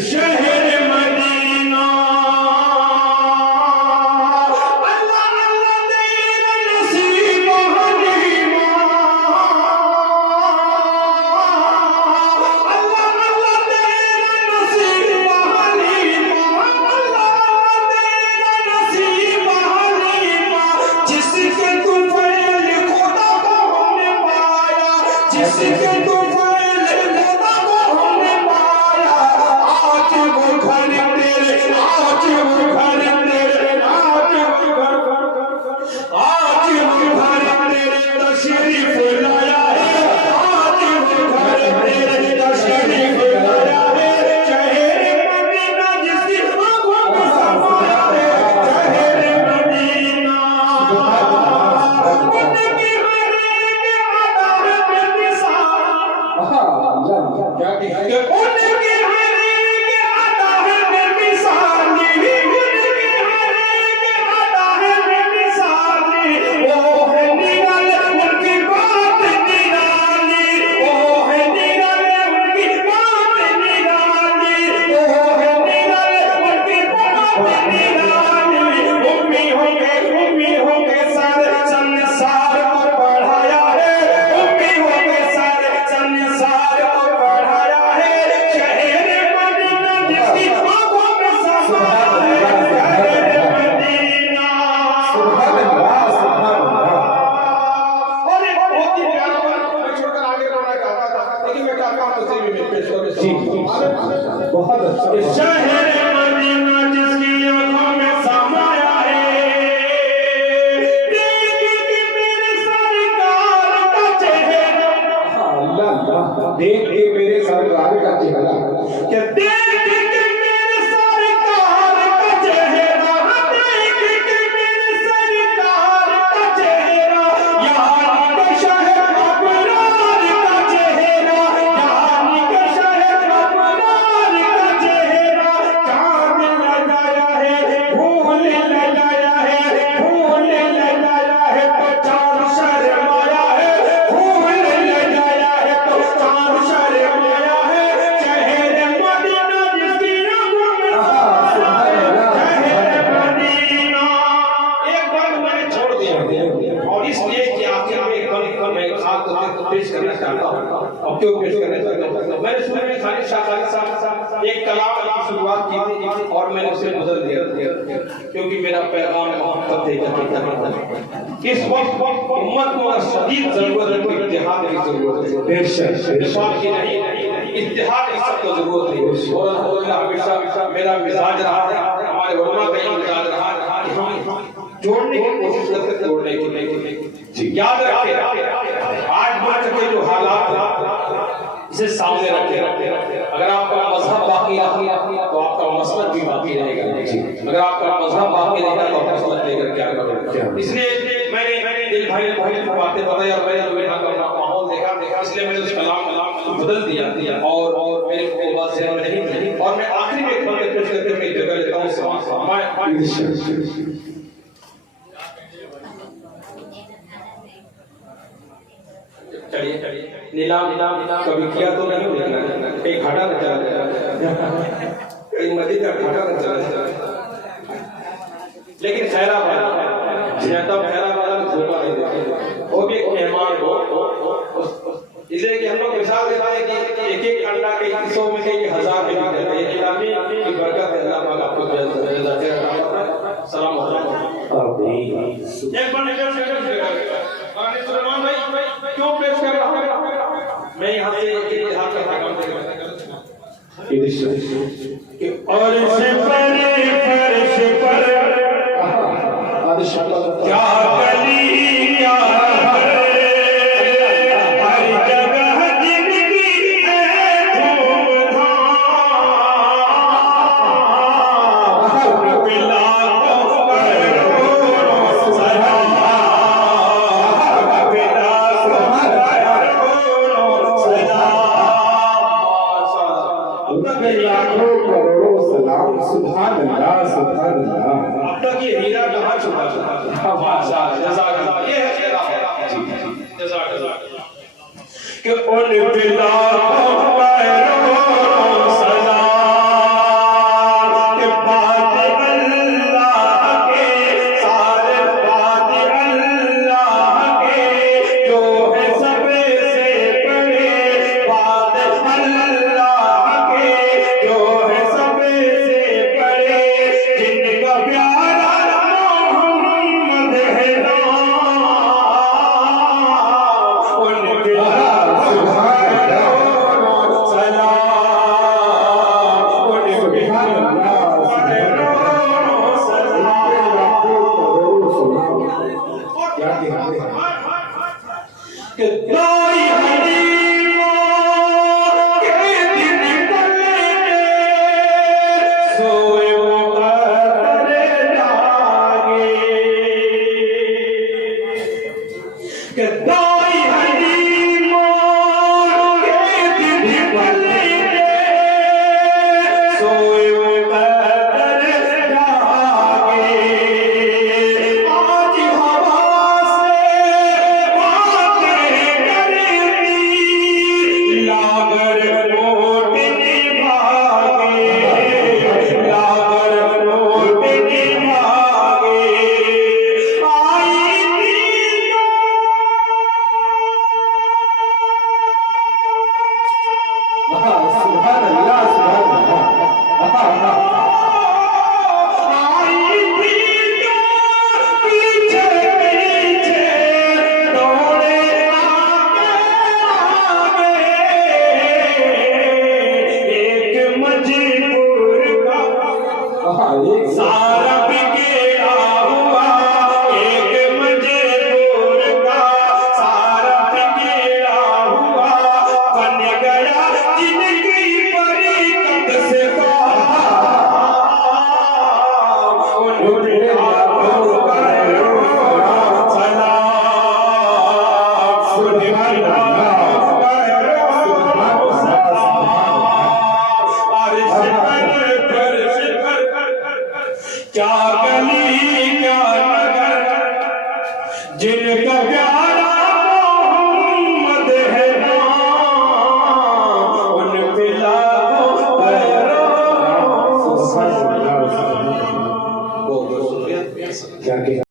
شہر مدینہ دیکھ کے میرے سرکار کا چہرہ کہ دیکھ کے میرے سرکار کا چہرہ دیکھ کے میرے سرکار کا چہرہ یہاں کے شہر ابرار کا چہرہ یہاں کے شہر ابرار کا چہرہ چاند لگایا ہے پھول لگایا ہے پھول لگایا ہے تو چاند شرمایا ہے پھول لگایا ہے تو چاند شرمایا ہے شہر مدینہ جس کی آنکھوں میں شہر مدینہ ایک بات میں نے چھوڑ دیا اور اس لیے کہ آخر میں ایک خاص پیش کرنا چاہتا ہوں اور کیوں پیش کرنا چاہتا ہوں میں نے شروع میں خالد شاہ خالد صاحب ایک کلام کی شروعات کی تھی اور میں نے اسے بدل دیا کیونکہ میرا پیغام محبت ہے اس وقت امت کو شدید ضرورت ہے اتحاد کی ضرورت ہے اتفاق کی نہیں اتحاد کی سب کو ضرورت ہے اور ہمیشہ میرا مزاج رہا ہے ہمارے علماء کا یہ مزاج رہا ہے کہ ہم جوڑنے کی کوشش کرتے ہیں توڑنے کی یاد رکھیں آج ملک کے جو حالات اسے سامنے رکھے اگر آپ کا مذہب باقی رہے تو آپ کا مسلک بھی باقی رہے گا اگر آپ کا مذہب باقی رہے گا تو آپ مسلک لے کر کیا کریں اس لیے میں نے دل بھائی کو باتیں بتائی اور میں نے یہاں کا ماحول دیکھا اس لیے میں نے اس کلام بدل دیا اور میرے کو بات ذہن میں نہیں اور میں آخری میں ایک بات پیش کرتے ہوئے جگہ لیتا ہوں نیلام کبھی کیا تو نہیں دیکھنا ایک گھاٹا نہ چلا ایک ندی کا گھاٹا نہ چلا لیکن خیرآباد تب خیرآباد میں دھوکہ نہیں دیتے وہ بھی ایک مہمان ہو اس لیے کہ ہم لوگ مثال دیتے ہیں کہ ایک ایک انڈا کے 100 میں سے یہ 1000 میں بھی دیتے ہیں اسلامی کی برکت ہے اللہ پاک آپ کو جزاک اللہ سلام علیکم ایک بار سلیمان بھائی کیوں پیش کر رہا ہوں میں یہاں سے اتحاد کا پیغام دے رہا ہوں عرش پر کیا کلی کیا کہ ان بلا سارا بگڑا ہوا ایک مجبور کا سارا بگڑا ہوا بن گیا جن کی فریقت سے کیا گلی کیا نگر جن کا پیارا محمد ہے نام ان پہ لاکھوں پیروں بہت بہت شکریہ.